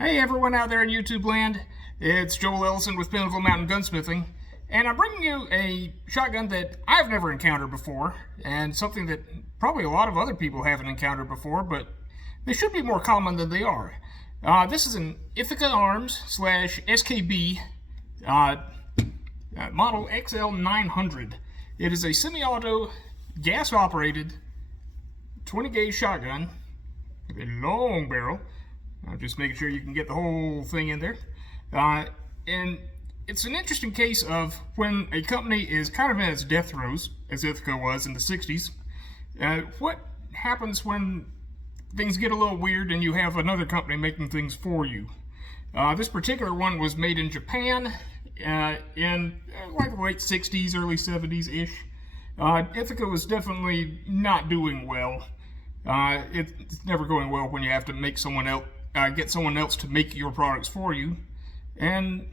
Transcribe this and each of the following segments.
Hey everyone out there in YouTube land, it's Joel Ellison with Pinnacle Mountain Gunsmithing, and I'm bringing you a shotgun that I've never encountered before, and something that probably a lot of other people haven't encountered before, but they should be more common than they are. This is an Ithaca Arms / SKB model XL900. It is a semi-auto, gas-operated 20-gauge shotgun with a long barrel. Just making sure you can get the whole thing in there. And it's an interesting case of when a company is kind of in its death throes, as Ithaca was in the 60s. What happens when things get a little weird and you have another company making things for you? This particular one was made in Japan in like the late 60s, early 70s-ish. Ithaca was definitely not doing well. It's never going well when you have to make someone else, get someone else to make your products for you. And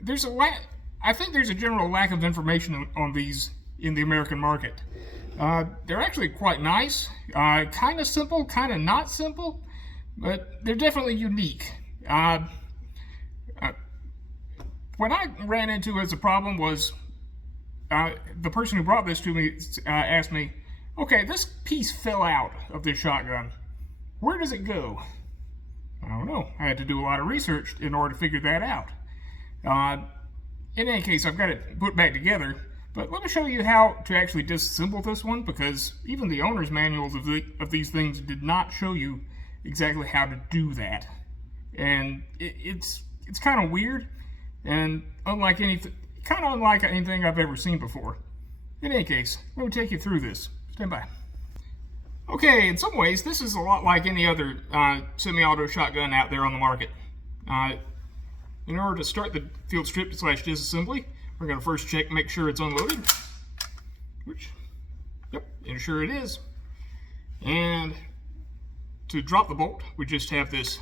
there's I think there's a general lack of information on these in the American market. They're actually quite nice, kind of simple, kind of not simple, but they're definitely unique. What I ran into as a problem was the person who brought this to me asked me, okay, this piece fell out of this shotgun. Where does it go? I don't know. I had to do a lot of research in order to figure that out. In any case, I've got it put back together, but let me show you how to actually disassemble this one, because even the owner's manuals of these things did not show you exactly how to do that. And it's kind of weird, and unlike anything I've ever seen before. In any case, let me take you through this. Stand by. Okay, in some ways, this is a lot like any other semi-auto shotgun out there on the market. In order to start the field strip / disassembly, we're going to first make sure it's unloaded. Which, yep, ensure it is. And to drop the bolt, we just have this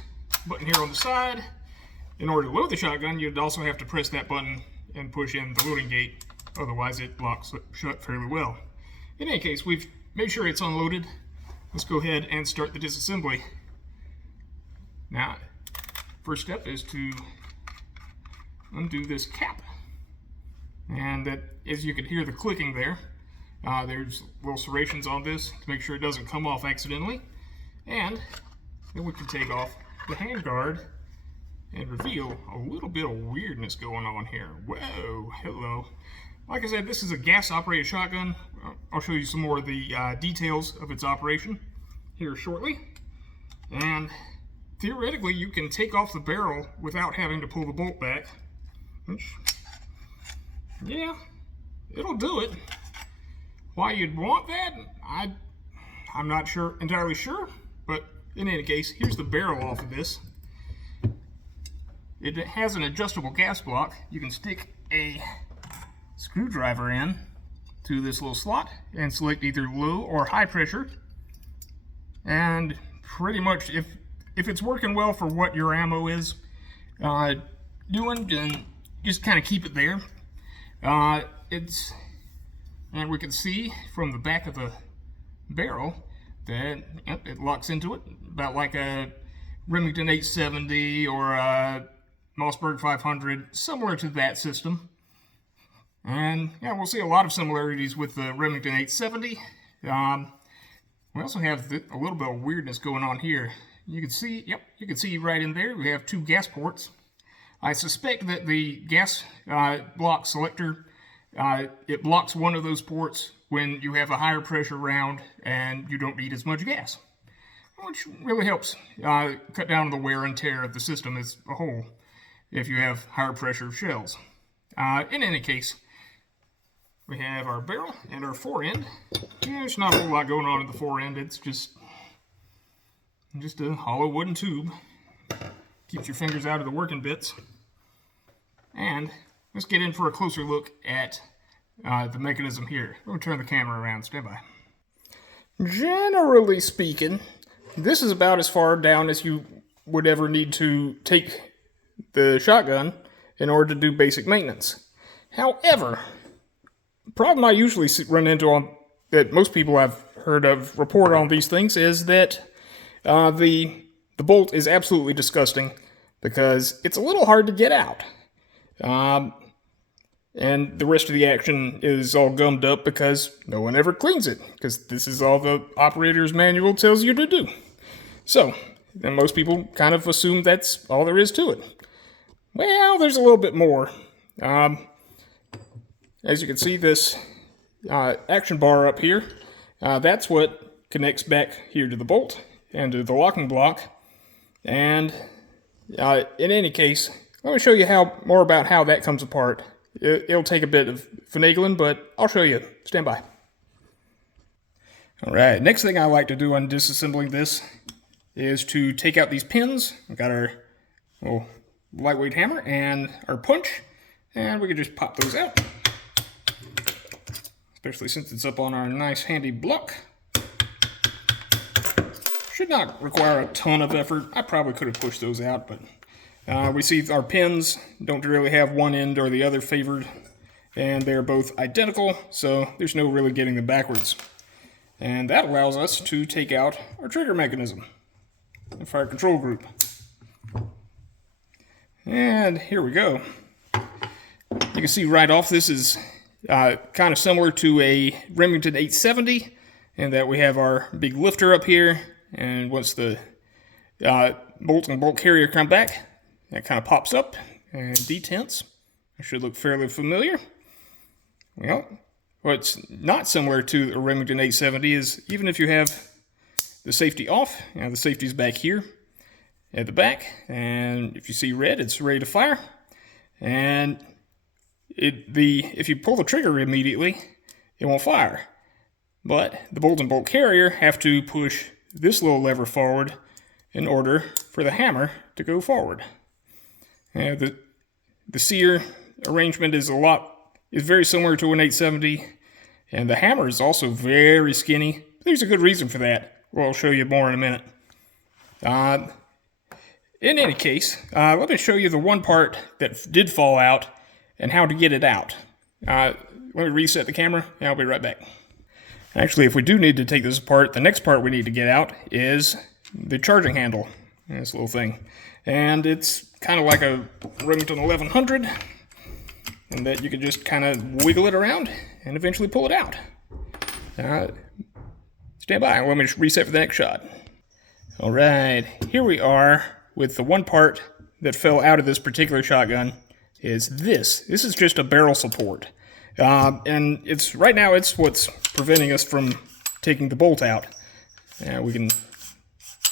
button here on the side. In order to load the shotgun, you'd also have to press that button and push in the loading gate. Otherwise, it locks shut fairly well. In any case, we've made sure it's unloaded. Let's go ahead and start the disassembly. Now, first step is to undo this cap. And that, as you can hear the clicking there, there's little serrations on this to make sure it doesn't come off accidentally. And then we can take off the handguard and reveal a little bit of weirdness going on here. Whoa, hello. Like I said, this is a gas-operated shotgun. I'll show you some more of the details of its operation here shortly. And theoretically, you can take off the barrel without having to pull the bolt back. Which, yeah, it'll do it. Why you'd want that, I'm not entirely sure. But in any case, here's the barrel off of this. It has an adjustable gas block. You can stick a screwdriver in to this little slot and select either low or high pressure, and pretty much if it's working well for what your ammo is doing, then just kind of keep it there. And we can see from the back of the barrel that it locks into it about like a Remington 870 or a Mossberg 500, similar to that system. And yeah, we'll see a lot of similarities with the Remington 870. We also have a little bit of weirdness going on here. You can see, yep, you can see right in there, we have two gas ports. I suspect that the gas block selector, it blocks one of those ports when you have a higher pressure round and you don't need as much gas, which really helps cut down the wear and tear of the system as a whole if you have higher pressure shells. In any case, we have our barrel and our forend. Yeah, there's not a whole lot going on in the forend. It's just a hollow wooden tube. Keeps your fingers out of the working bits. And let's get in for a closer look at the mechanism here. Let me turn the camera around. Stand by. Generally speaking, this is about as far down as you would ever need to take the shotgun in order to do basic maintenance. However, the problem I usually run into that most people I've heard of report on these things is that the bolt is absolutely disgusting. because it's a little hard to get out. And the rest of the action is all gummed up because no one ever cleans it, because this is all the operator's manual tells you to do. So, and most people kind of assume that's all there is to it. Well, there's a little bit more. As you can see, this action bar up here, that's what connects back here to the bolt and to the locking block. And in any case, let me show you more about how that comes apart. It'll take a bit of finagling, but I'll show you. Stand by. Alright, next thing I like to do on disassembling this is to take out these pins. We've got our little lightweight hammer and our punch, and we can just pop those out. Especially since it's up on our nice handy block. Should not require a ton of effort. I probably could have pushed those out, but we see our pins don't really have one end or the other favored, and they're both identical, so there's no really getting them backwards. And that allows us to take out our trigger mechanism, the fire control group. And here we go. You can see right off this is kind of similar to a Remington 870, in that we have our big lifter up here, and once the bolt and bolt carrier come back, that kind of pops up and detents. It should look fairly familiar. Well, what's not similar to a Remington 870 is even if you have the safety off, the safety's back here at the back, and if you see red, it's ready to fire. And if you pull the trigger immediately, it won't fire. But the bolt and bolt carrier have to push this little lever forward in order for the hammer to go forward. The sear arrangement is very similar to an 870, and the hammer is also very skinny. There's a good reason for that. Well, I'll show you more in a minute. In any case, let me show you the one part that did fall out and how to get it out. Let me reset the camera, and I'll be right back. Actually, if we do need to take this apart, the next part we need to get out is the charging handle. This little thing. And it's kind of like a Remington 1100, and that you can just kind of wiggle it around and eventually pull it out. Stand by, let me just reset for the next shot. Alright, here we are with the one part that fell out of this particular shotgun is this. This is just a barrel support. And right now it's what's preventing us from taking the bolt out. We can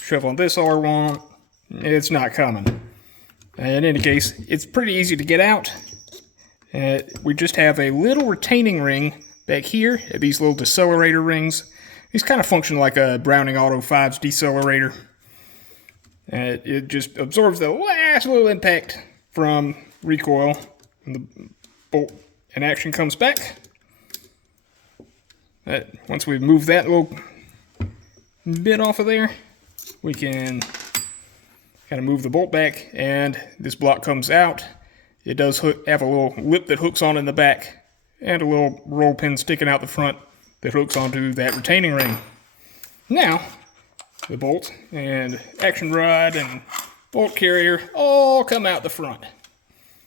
shove on this all we want. It's not coming. In any case, it's pretty easy to get out. We just have a little retaining ring back here, these little decelerator rings. These kind of function like a Browning Auto 5's decelerator. It just absorbs the last little impact from recoil when the bolt and action comes back. Once we move that little bit off of there, we can kind of move the bolt back, and this block comes out. It does have a little lip that hooks on in the back, and a little roll pin sticking out the front that hooks onto that retaining ring. Now, the bolt and action rod and bolt carrier all come out the front.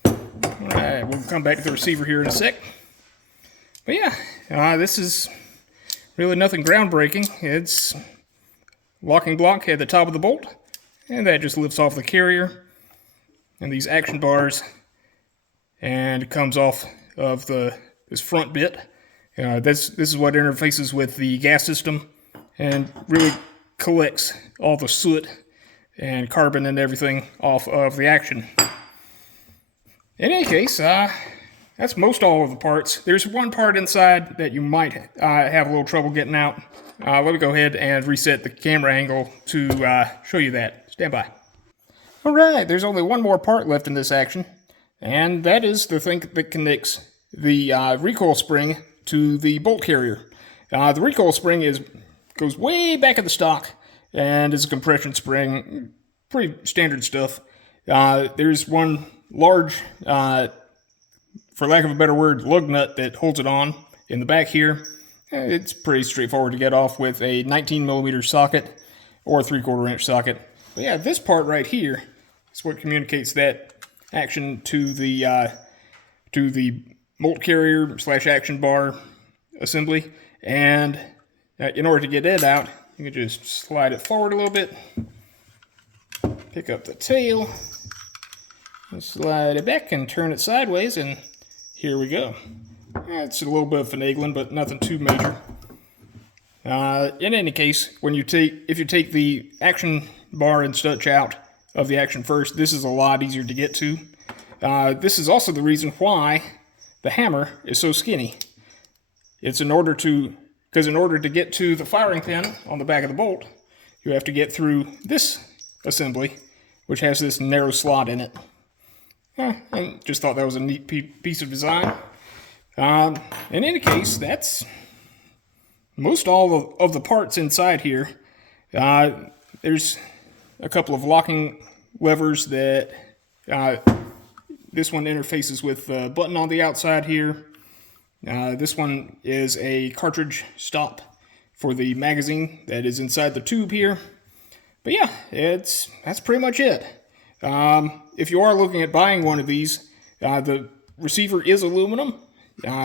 Alright, we'll come back to the receiver here in a sec. But yeah, this is really nothing groundbreaking. It's locking block at the top of the bolt, and that just lifts off the carrier and these action bars, and it comes off of this front bit. This is what interfaces with the gas system and really collects all the soot and carbon and everything off of the action. In any case, that's most all of the parts. There's one part inside that you might have a little trouble getting out. Let me go ahead and reset the camera angle to show you that. Stand by. Alright, there's only one more part left in this action, and that is the thing that connects the recoil spring to the bolt carrier. The recoil spring goes way back at the stock and is a compression spring. Pretty standard stuff. There's one large, for lack of a better word, lug nut that holds it on in the back here. It's pretty straightforward to get off with a 19mm socket or a 3/4 inch socket. But yeah, this part right here It's what communicates that action to the bolt carrier / action bar assembly. And in order to get it out, you can just slide it forward a little bit, pick up the tail, and slide it back and turn it sideways, and here we go. It's a little bit of finagling, but nothing too major. In any case, if you take the action bar and stutch out of the action first, this is a lot easier to get to. This is also the reason why the hammer is so skinny. It's in order to get to the firing pin on the back of the bolt, you have to get through this assembly, which has this narrow slot in it. I just thought that was a neat piece of design. In any case, that's most all of the parts inside here. There's a couple of locking levers that this one interfaces with the button on the outside here. This one is a cartridge stop for the magazine that is inside the tube here. But yeah, that's pretty much it. If you are looking at buying one of these, the receiver is aluminum,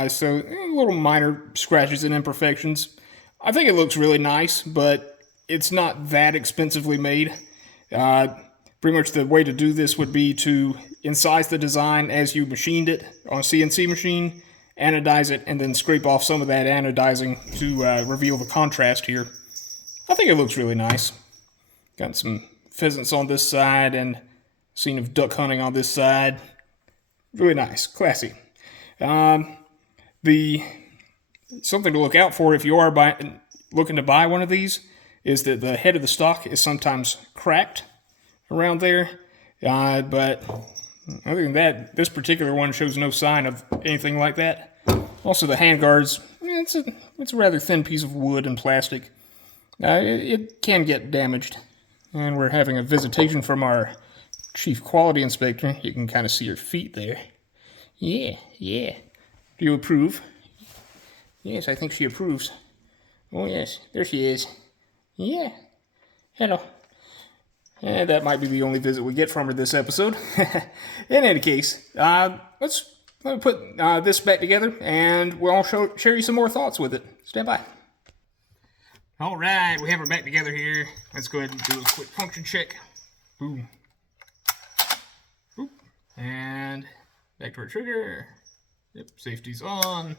so little minor scratches and imperfections. I think it looks really nice, but it's not that expensively made. Pretty much the way to do this would be to incise the design as you machined it on a CNC machine, anodize it, and then scrape off some of that anodizing to reveal the contrast here. I think it looks really nice. Got some pheasants on this side and scene of duck hunting on this side. Really nice, classy. Something to look out for if you are looking to buy one of these is that the head of the stock is sometimes cracked around there. But other than that, this particular one shows no sign of anything like that. Also, the handguards, it's a rather thin piece of wood and plastic. It can get damaged. And we're having a visitation from our chief quality inspector. You can kind of see her feet there. Yeah. Do you approve? Yes, I think she approves. Oh yes, there she is. Yeah. Hello. And that might be the only visit we get from her this episode. In any case, let me put this back together, and we'll share you some more thoughts with it. Stand by. All right, we have her back together here. Let's go ahead and do a quick function check. Boom. Boop. And back to our trigger. Yep, safety's on.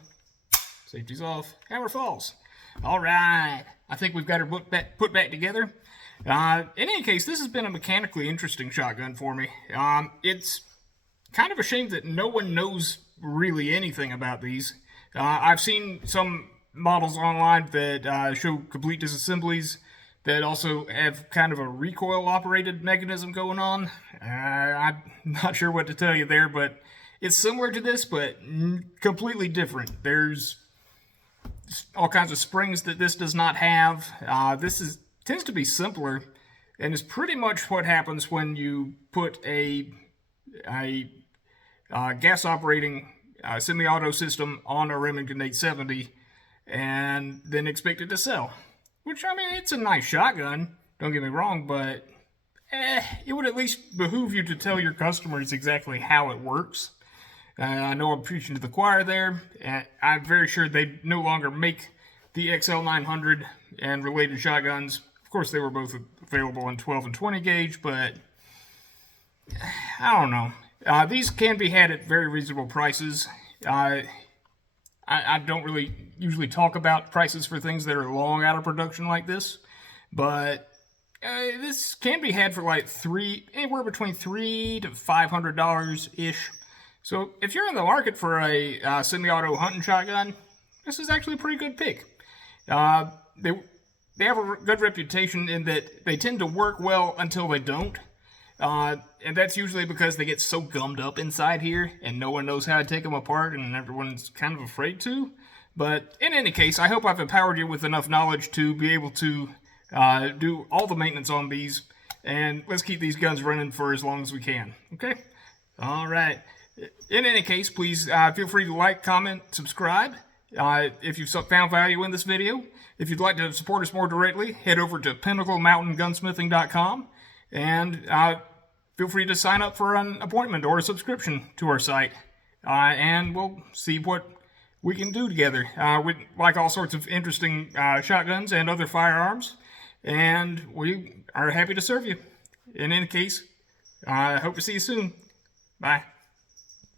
Safety's off. Hammer falls. All right, I think we've got her put back together. In any case, this has been a mechanically interesting shotgun for me. It's kind of a shame that no one knows really anything about these. I've seen some models online that show complete disassemblies that also have kind of a recoil-operated mechanism going on. I'm not sure what to tell you there, but it's similar to this, but completely different. There's all kinds of springs that this does not have. This tends to be simpler, and is pretty much what happens when you put a gas-operating semi-auto system on a Remington 870 and then expect it to sell. Which, I mean, it's a nice shotgun, don't get me wrong, but it would at least behoove you to tell your customers exactly how it works. I know I'm preaching to the choir there, and I'm very sure they no longer make the XL900 and related shotguns. Of course, they were both available in 12 and 20 gauge, but I don't know. These can be had at very reasonable prices. I don't really usually talk about prices for things that are long out of production like this, but this can be had for like anywhere between $300 to $500 ish. So if you're in the market for a semi-auto hunting shotgun, this is actually a pretty good pick. They have a good reputation in that they tend to work well until they don't. And that's usually because they get so gummed up inside here and no one knows how to take them apart and everyone's kind of afraid to. But in any case, I hope I've empowered you with enough knowledge to be able to do all the maintenance on these. And let's keep these guns running for as long as we can. Okay? All right. In any case, please feel free to like, comment, subscribe if you've found value in this video. If you'd like to support us more directly, head over to pinnaclemountaingunsmithing.com and feel free to sign up for an appointment or a subscription to our site, and we'll see what we can do together. We like all sorts of interesting shotguns and other firearms, and we are happy to serve you. In any case, I hope to see you soon. Bye.